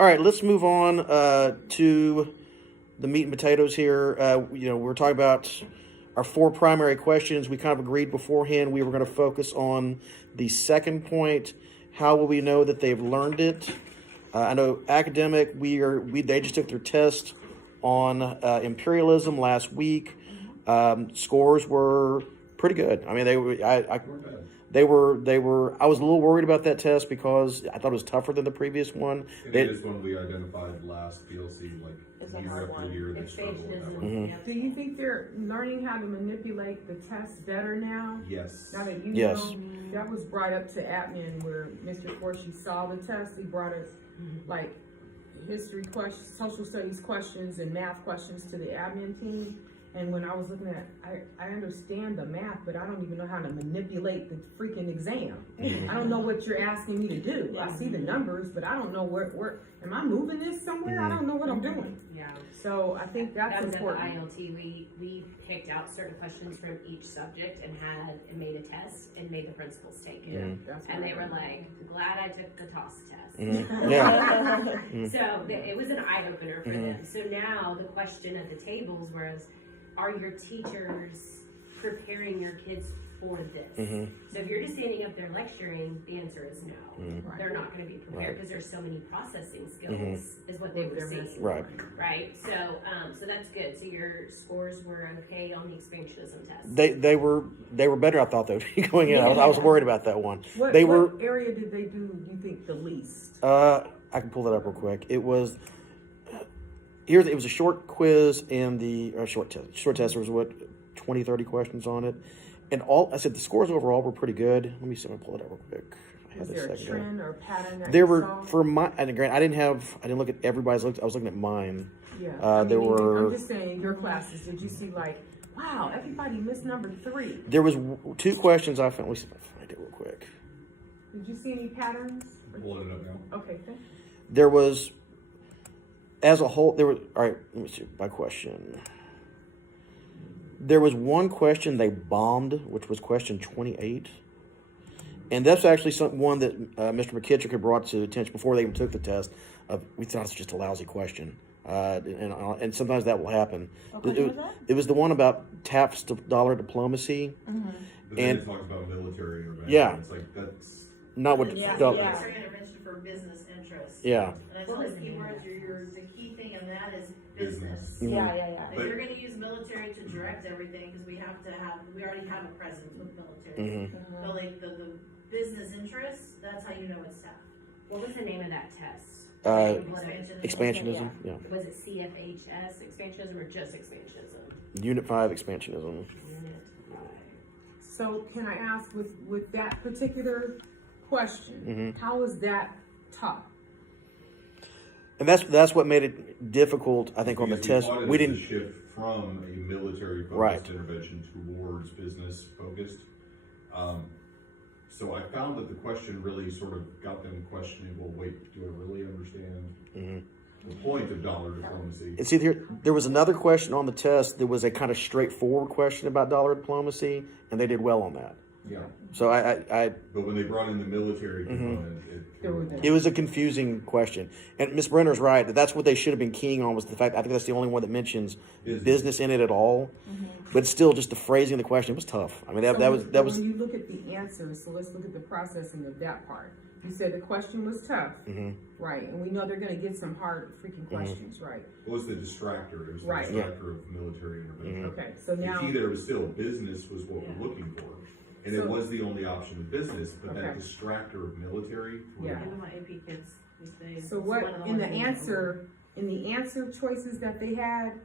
All right, let's move on to the meat and potatoes here. We're talking about our 4 primary questions. We kind of agreed beforehand we were going to focus on the second point. How will we know that they've learned it? I know academic. They just took their test on imperialism last week. Scores were pretty good. I mean, they were. They were. I was a little worried about that test because I thought it was tougher than the previous one. It is one we identified last PLC, like year after year. They struggle with that one. Mm-hmm. Do you think they're learning how to manipulate the test better now? Yes. Now that you Yes. know, that was brought up to admin where Mr. Forshee saw the test. He brought us like history questions, social studies questions, and math questions to the admin team. And when I was looking at, I understand the math, but I don't even know how to manipulate the freaking exam. I don't know what you're asking me to do. I see the numbers, but I don't know where am I moving this somewhere? I don't know what I'm doing. Yeah. So I think that's important. That was at the ILT. We picked out certain questions from each subject and made a test and made the principals take it. And they were like, glad I took the TOS test. Yeah. So it was an eye opener for them. So now the question at the tables was, are your teachers preparing your kids for this? So if you're just standing up there lecturing, the answer is no. They're not going to be prepared because there's so many processing skills is what they were seeing. Right. So that's good. So your scores were okay on the expansionism test. They were better. I thought they would be going in. I was worried about that one. What area did they do? You think the least? I can pull that up real quick. It was. It was a short quiz and short test. Short test, there was 20, 30 questions on it. And I said the scores overall were pretty good. Let me see if I pull it up real quick. Was there a trend or pattern that there you were saw? for my, and granted, I didn't look at everybody's. I was looking at mine. Yeah. I'm just saying your classes, did you see like, wow, everybody missed number 3? There was 2 questions I found. Let me see if I find it real quick. Did you see any patterns? Pulling it up now. Okay, thanks. There was, as a whole, all right, let me see, by question. There was one question they bombed, which was question 28. And that's actually one that Mr. McKittrick had brought to attention before they even took the test. We thought it was just a lousy question. And sometimes that will happen. It was the one about Taft's dollar diplomacy. But then it talks about military intervention. Yeah. It's like, that's not what... Military intervention for business interests. Yeah. And I told the keywords, the key thing in that is business. Yeah. If you're going to use military to direct everything, because we already have a presence with military. But like the business interests, that's how you know it's tough. What was the name of that test? Expansionism. Yeah. Was it CFHS expansionism or just expansionism? Unit 5 expansionism. Unit 5. So can I ask with that particular question, how is that taught? And that's what made it difficult, I think, on the test. We didn't shift from a military focused intervention towards business focused. So I found that the question really sort of got them questioning, well, wait, do I really understand the point of dollar diplomacy? And see, there was another question on the test that was a kind of straightforward question about dollar diplomacy, and they did well on that. Yeah. So But when they brought in the military component, it was a confusing question. And Ms. Brenner's right. That's what they should have been keying on was the fact, I think that's the only one that mentions business in it at all. But still, just the phrasing of the question was tough. I mean, that was. When you look at the answers, so let's look at the processing of that part. You said the question was tough, right? And we know they're going to get some hard freaking questions, right? What was the distractor? It was the distractor of military intervention. Okay, so now the key there was still business was what we're looking for. And it was the only option of business, but that distractor of military. Even my AP kids these days. So what in the answer choices that they had,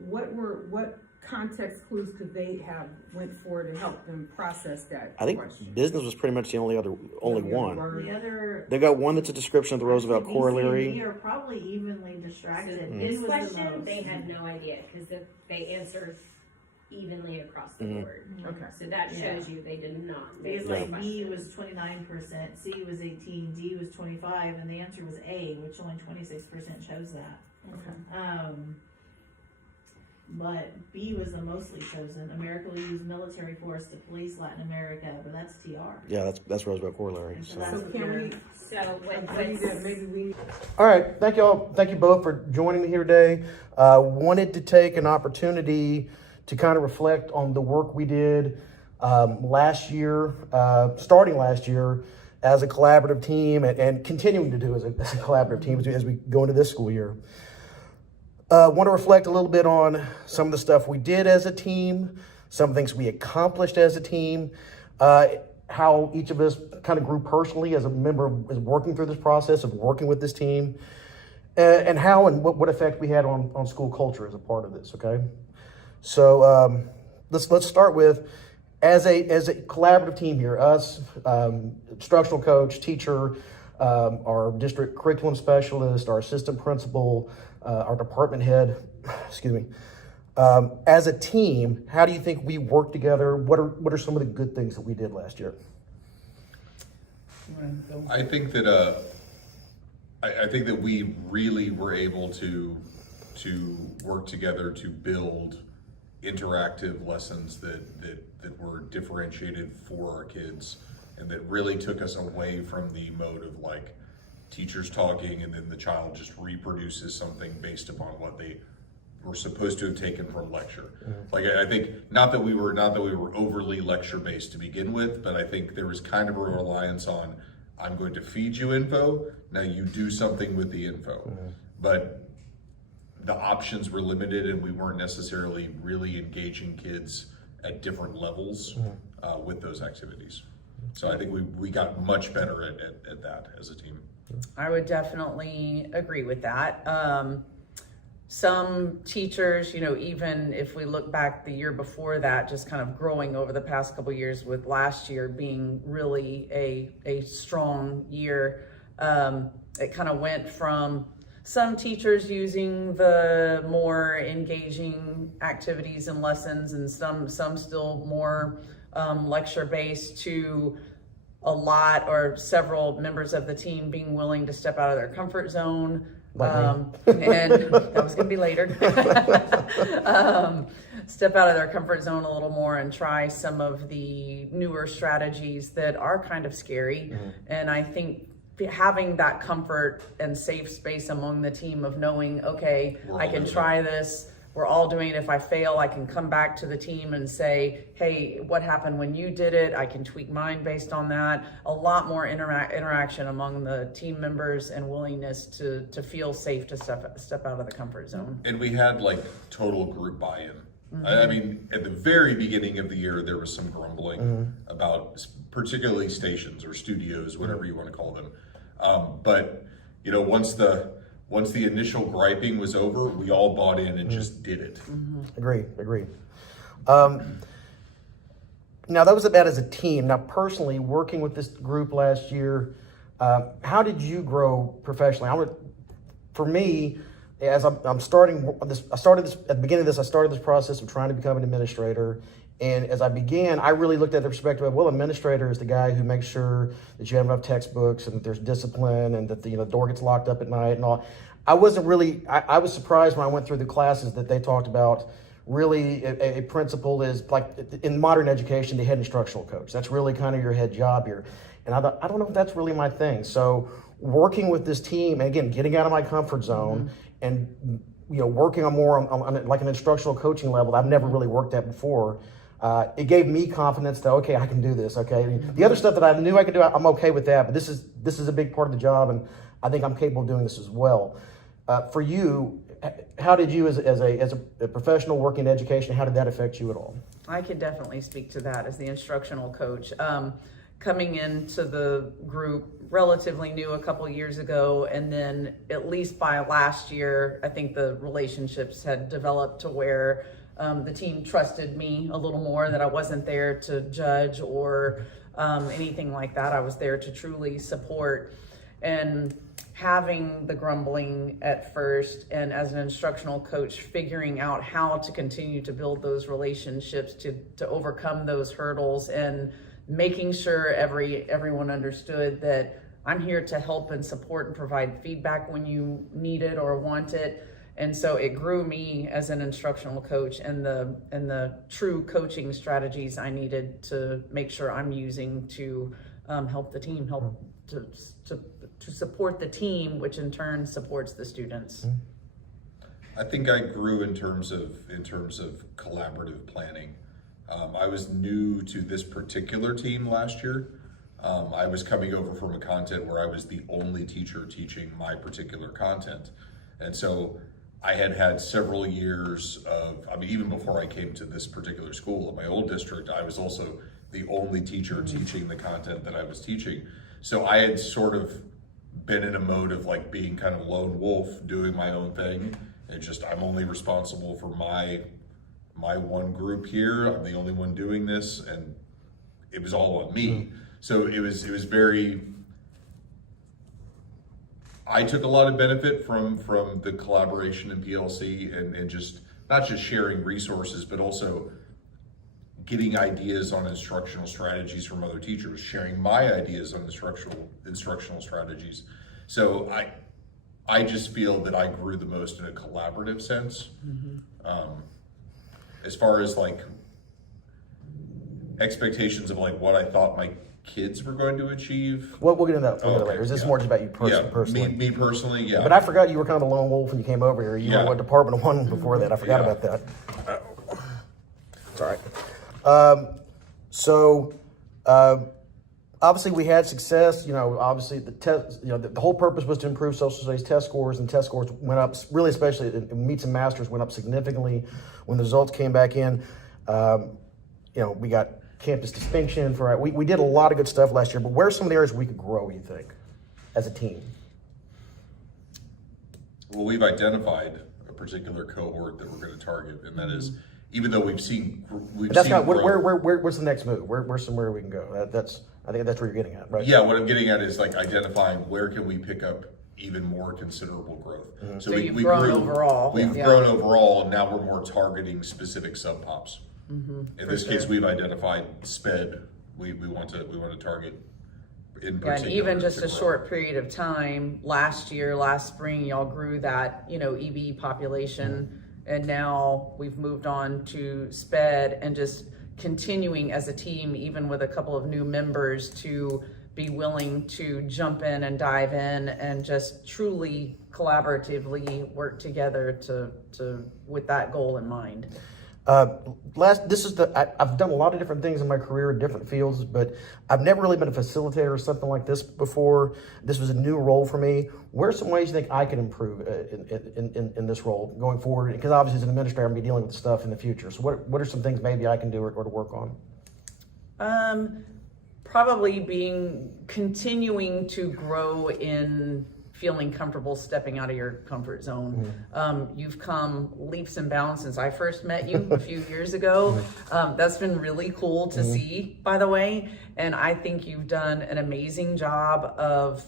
what context clues could they have went for to help them process that I think question? business was pretty much the only one. The other, They got one that's a description of the Roosevelt corollary. They are probably evenly distracted. This question, they had no idea because they answered evenly across the board. Okay. So that shows you they did not. Because like B was 29%, C was 18, D was 25, and the answer was A, which only 26% chose that. Okay. but B was the mostly chosen. America will use military force to police Latin America, but that's TR. Yeah, that's Roosevelt Corollary. And so So. that's So what can they're- we So agree that maybe we All right, thank y'all. Thank you both for joining me here today. Wanted to take an opportunity to kind of reflect on the work we did last year, starting last year as a collaborative team, and continuing to do as a collaborative team as we go into this school year. Want to reflect a little bit on some of the stuff we did as a team, some things we accomplished as a team, how each of us kind of grew personally as a member of working through this process of working with this team, and how and what effect we had on school culture as a part of this. Okay, so let's start with as a collaborative team here, us, instructional coach, teacher, our district curriculum specialist, our assistant principal, our department head, excuse me. As a team, how do you think we work together? What are some of the good things that we did last year? I think that I think that we really were able to work together to build interactive lessons that were differentiated for our kids, and that really took us away from the mode of like teachers talking and then the child just reproduces something based upon what they were supposed to have taken from lecture. Like I think not that we were overly lecture based to begin with, but I think there was kind of a reliance on, I'm going to feed you info, now you do something with the info. But the options were limited, and we weren't necessarily really engaging kids at different levels with those activities. So I think we got much better at that as a team. I would definitely agree with that. Some teachers, even if we look back the year before that, just kind of growing over the past couple of years, with last year being really a strong year, it kind of went from some teachers using the more engaging activities and lessons, and some still more lecture based, to a lot or several members of the team being willing to step out of their comfort zone. And that was going to be later. Step out of their comfort zone a little more and try some of the newer strategies that are kind of scary. And I think having that comfort and safe space among the team of knowing, okay, I can try this. We're all doing it. If I fail, I can come back to the team and say, hey, what happened when you did it? I can tweak mine based on that. A lot more interaction among the team members and willingness to feel safe to step out of the comfort zone. And we had like total group buy-in. I mean, at the very beginning of the year, there was some grumbling about particularly stations or studios, whatever you want to call them. But once the initial griping was over, we all bought in and just did it. Agree. Now that was about as a team. Now personally, working with this group last year, how did you grow professionally? For me, as I'm starting this, I started this at the beginning of this. I started this process of trying to become an administrator. And as I began, I really looked at the perspective of, well, administrator is the guy who makes sure that you have enough textbooks and that there's discipline and that the door gets locked up at night and all. I wasn't really, I was surprised when I went through the classes that they talked about. Really, a principal is like, in modern education, the head instructional coach. That's really kind of your head job here. And I thought, I don't know if that's really my thing. So working with this team, and again, getting out of my comfort zone and working on more on like an instructional coaching level that I've never really worked at before. It gave me confidence that, okay, I can do this. Okay, the other stuff that I knew I could do, I'm okay with that. But this is a big part of the job, and I think I'm capable of doing this as well. For you, how did you, as a professional working in education, how did that affect you at all? I can definitely speak to that as the instructional coach. Coming into the group relatively new a couple years ago, and then at least by last year, I think the relationships had developed to where the team trusted me a little more, that I wasn't there to judge or anything like that. I was there to truly support. And having the grumbling at first, and as an instructional coach, figuring out how to continue to build those relationships, to overcome those hurdles, and making sure everyone understood that I'm here to help and support and provide feedback when you need it or want it. And so it grew me as an instructional coach, and the true coaching strategies I needed to make sure I'm using to help the team, to support the team, which in turn supports the students. I think I grew in terms of collaborative planning. I was new to this particular team last year. I was coming over from a content where I was the only teacher teaching my particular content. And so I had several years of, I mean, even before I came to this particular school, at my old district, I was also the only teacher teaching the content that I was teaching. So I had sort of been in a mode of like being kind of lone wolf, doing my own thing. And just, I'm only responsible for my one group here. I'm the only one doing this, and it was all on me. So it was very, I took a lot of benefit from the collaboration in PLC and just, not just sharing resources, but also getting ideas on instructional strategies from other teachers, sharing my ideas on instructional strategies. So I just feel that I grew the most in a collaborative sense. As far as like expectations of like what I thought my kids were going to achieve. We'll get into that Okay, later. Is this yeah. more just about you Yeah, personally? me personally, yeah. But I forgot you were kind of a lone wolf when you came over here. You Yeah. were what, Department 1 before that. I forgot Yeah. about that. It's all right. Obviously we had success. You know, obviously the test. You know, the whole purpose was to improve social studies test scores, and test scores went up. Really, especially in meets and masters, went up significantly when the results came back in. You know, we got campus distinction for. We did a lot of good stuff last year. But where are some of the areas we could grow? You think, as a team? Well, we've identified a particular cohort that we're going to target, and that is, even though we've seen But that's not growth. where's the next move? Where's somewhere we can go? I think that's where you're getting at, right? Yeah, what I'm getting at is like identifying where can we pick up even more considerable growth. So you've grown overall. We've Yeah. grown overall, and now we're more targeting specific sub pops. In this case, we've identified SPED. We want to target in particular. And even just to a grow. short period of time, last spring, y'all grew that, EB population. And now we've moved on to SPED and just continuing as a team, even with a couple of new members, to be willing to jump in and dive in and just truly collaboratively work together to with that goal in mind. I've done a lot of different things in my career in different fields, but I've never really been a facilitator or something like this before. This was a new role for me. Where are some ways you think I can improve in this role going forward? Because obviously as an administrator, I'm going to be dealing with stuff in the future. So what are some things maybe I can do or to work on? Probably continuing to grow in feeling comfortable stepping out of your comfort zone. You've come leaps and bounds since I first met you a few years ago. That's been really cool to see, by the way. And I think you've done an amazing job of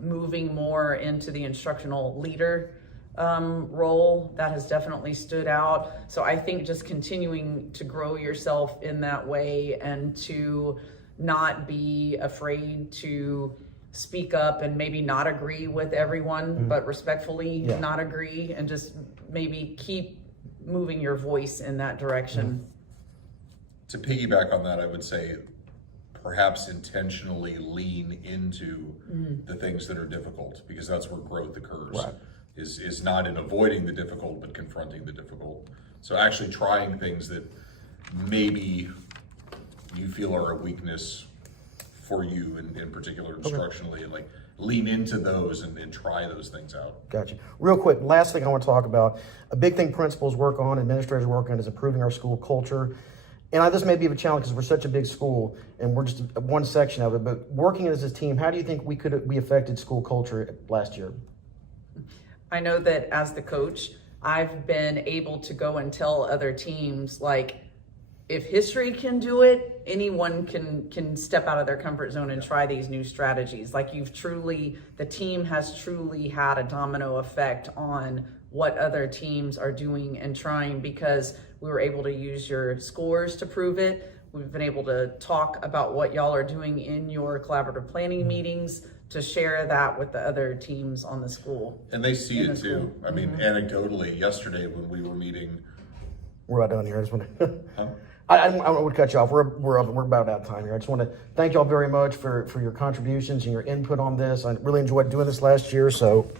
moving more into the instructional leader role. That has definitely stood out. So I think just continuing to grow yourself in that way and to not be afraid to speak up and maybe not agree with everyone, but respectfully not agree, and just maybe keep moving your voice in that direction. To piggyback on that, I would say perhaps intentionally lean into the things that are difficult, because that's where growth occurs. Right. Is not in avoiding the difficult, but confronting the difficult. So actually trying things that maybe you feel are a weakness for you in particular instructionally, and like lean into those and try those things out. Gotcha. Real quick, last thing I want to talk about, a big thing principals work on, administrators work on, is improving our school culture. And this may be a challenge because we're such a big school and we're just one section of it, but working as a team, how do you think we affected school culture last year? I know that as the coach, I've been able to go and tell other teams, like, if history can do it, anyone can step out of their comfort zone and try these new strategies. Like, the team has truly had a domino effect on what other teams are doing and trying, because we were able to use your scores to prove it. We've been able to talk about what y'all are doing in your collaborative planning meetings to share that with the other teams on the school. And they see In it the too. school. I mean, anecdotally, yesterday when we were meeting, We're about done here. I just want to. huh? I don't want to cut you off. We're about out of time here. I just want to thank y'all very much for your contributions and your input on this. I really enjoyed doing this last year, so